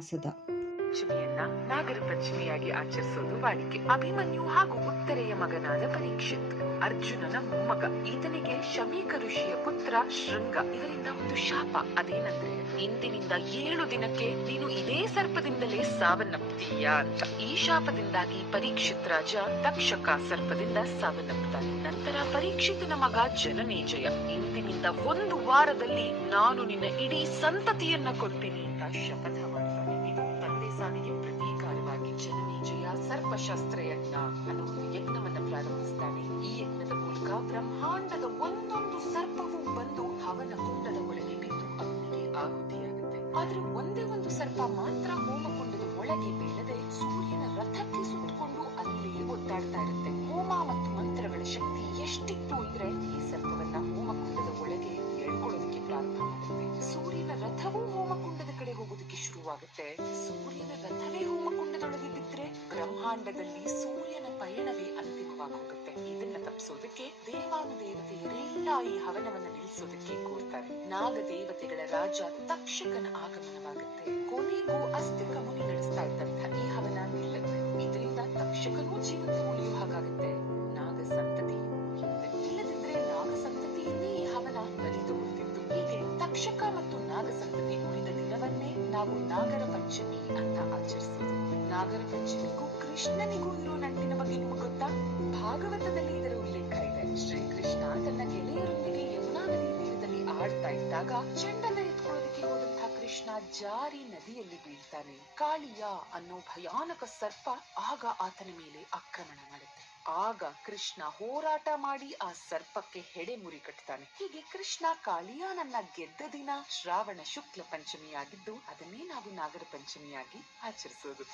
ಮಾಸದ ಪಂಚಮಿಯನ್ನ ಪಂಚಮಿಯಾಗಿ ಆಚರಿಸೋದು ವಾಡಿಕೆ. ಅಭಿಮನ್ಯು ಹಾಗೂ ಉತ್ತರೆಯ ಮಗನಾದ ಪರೀಕ್ಷಿತ್. ಅರ್ಜುನನ ಮೊಮ್ಮಗ. ಈತನಿಗೆ ಶಮೀಕ ಋಷಿಯ ಪುತ್ರ ಶೃಂಗ. ಇವರಿಂದ ಒಂದು ಶಾಪ. ಅದೇನಂದ್ರೆ ಇಂದಿನಿಂದ ಏಳು ದಿನಕ್ಕೆ ನೀನು ಇದೇ ಸರ್ಪದಿಂದಲೇ ಸಾವನ್ನಪ್ತೀಯ ಅಂತ. ಈ ಶಾಪದಿಂದಾಗಿ ಪರೀಕ್ಷಿತ್ ರಾಜ ತಕ್ಷಕ ಸರ್ಪದಿಂದ ಸಾವನ್ನಪ್ತಾನೆ. ನಂತರ ಪರೀಕ್ಷಿತನ ಮಗ ಜನನೇಜಯ ಇಂದಿನಿಂದ ಒಂದು ವಾರದಲ್ಲಿ ನಾನು ನಿನ್ನ ಇಡೀ ಸಂತತಿಯನ್ನ ಕೊಡ್ತೀನಿ ಅಂತ ಶಪಥ ಮಾಡ್ತಾನೆ ಸರ್ಪಶಾಸ್ತ್ರಯಜ್ಞ ಅನ್ನೋ ಒಂದು ಯಜ್ಞವನ್ನ ಪ್ರಾರಂಭಿಸ್ತಾನೆ. ಈ ಯಜ್ಞದ ಮೂಲಕ ಬ್ರಹ್ಮಾಂಡದ ಒಂದೊಂದು ಸರ್ಪವು ಬಂದು ಹವನ ಕುಂಡದ ಒಳಗೆ ಬಿದ್ದು ಅಗ್ನಿಗೆ ಆಹುತಿಯಾಗುತ್ತೆ. ಆದ್ರೆ ಒಂದೇ ಒಂದು ಸರ್ಪ ಮಾತ್ರ ಹೋಮಕುಂಡದ ಒಳಗೆ ಬೀಳದೆ ಸೂರ್ಯನ ರಥಕ್ಕೆ ಸುತ್ತಕೊಂಡು ಅಲ್ಲಿಯೇ ಒದ್ದಾಡ್ತಾ ಇರುತ್ತೆ. ಹೋಮ ಮತ್ತು ಮಂತ್ರಗಳ ಶಕ್ತಿ ಎಷ್ಟಿತ್ತು ಅಂದ್ರೆ ಈ ಸರ್ಪವನ್ನ ಹೋಮಕುಂಡದ ಒಳಗೆ ಎಳ್ಕೊಳ್ಳೋದಕ್ಕೆ ಪ್ರಾರಂಭ ಮಾಡುತ್ತೆ. ಸೂರ್ಯನ ರಥವೂ ಹೋಮಕುಂಡದ ಕಡೆ ಹೋಗೋದಕ್ಕೆ ಶುರುವಾಗುತ್ತೆ. ಬ್ರಹ್ಮಾಂಡದಲ್ಲಿ ಸೂರ್ಯನ ಪಯಣವೇ ಅಂತಿಮವಾಗಿ ಹೋಗುತ್ತೆ ಇದನ್ನ ತಪ್ಪಿಸೋದಕ್ಕೆ ದೇವಾನುದೇವತೆಯರೆಲ್ಲ ಈ ಹವನವನ್ನ ನಿಲ್ಲಿಸೋದಕ್ಕೆ ಕೋರ್ತಾರೆ. ನಾಗ ದೇವತೆಗಳ ರಾಜ ತಕ್ಷಕನ ಆಗಮನವಾಗುತ್ತೆ. ಕೊನೆಗೂ ಅಸ್ತಿಕ ಮುನಿ ನಡೆಸ್ತಾ ಇದ್ದಂತ ಈ ಹವನ ನಿಲ್ಲುತ್ತೆ. ಇದರಿಂದ ತಕ್ಷಕನೂ ಜೀವಂತ ಉಳಿಯುವ ಹಾಗಾಗುತ್ತೆ. ನಾವು ನಾಗರ ಪಂಚಮಿ ಅಂತ ಆಚರಿಸೋದು ನಾಗರ ಪಂಚಮಿಗೂ ಕೃಷ್ಣನಿಗೂ ಇರೋ ನಂಟಿನ ಬಗ್ಗೆ ನಿಮಗೆ ಗೊತ್ತಾ ಭಾಗವತದಲ್ಲಿ ಇದರ ಉಲ್ಲೇಖ ಇದೆ ಶ್ರೀಕೃಷ್ಣ ತನ್ನ ಗೆಳೆಯರೊಂದಿಗೆ ಯಮುನಾ ನದಿ ತೀರದಲ್ಲಿ ಆಡ್ತಾ ಇದ್ದಾಗ ಚೆಂಡನ್ನ ಎತ್ಕೊಳ್ಳೋದಕ್ಕೆ ಹೋದಂತಹ ಕೃಷ್ಣ ಜಾರಿ ನದಿಯಲ್ಲಿ ಬೀಳ್ತಾನೆ. ಕಾಳಿಯ ಅನ್ನೋ ಭಯಾನಕ ಸರ್ಪ ಆಗ ಆತನ ಮೇಲೆ ಆಕ್ರಮಣ ಮಾಡುತ್ತೆ. ಆಗ ಕೃಷ್ಣ ಹೋರಾಟ ಮಾಡಿ ಆ ಸರ್ಪಕ್ಕೆ ಹೆಡೆ ಮುರಿ ಕಟ್ತಾನೆ. ಹೀಗೆ ಕೃಷ್ಣ ಕಾಳಿಯಾನನ್ನ ಗೆದ್ದ ದಿನ ಶ್ರಾವಣ ಶುಕ್ಲ ಪಂಚಮಿಯಾಗಿದ್ದು ಅದನ್ನೇ ನಾವು ನಾಗರ ಪಂಚಮಿಯಾಗಿ ಆಚರಿಸೋದು.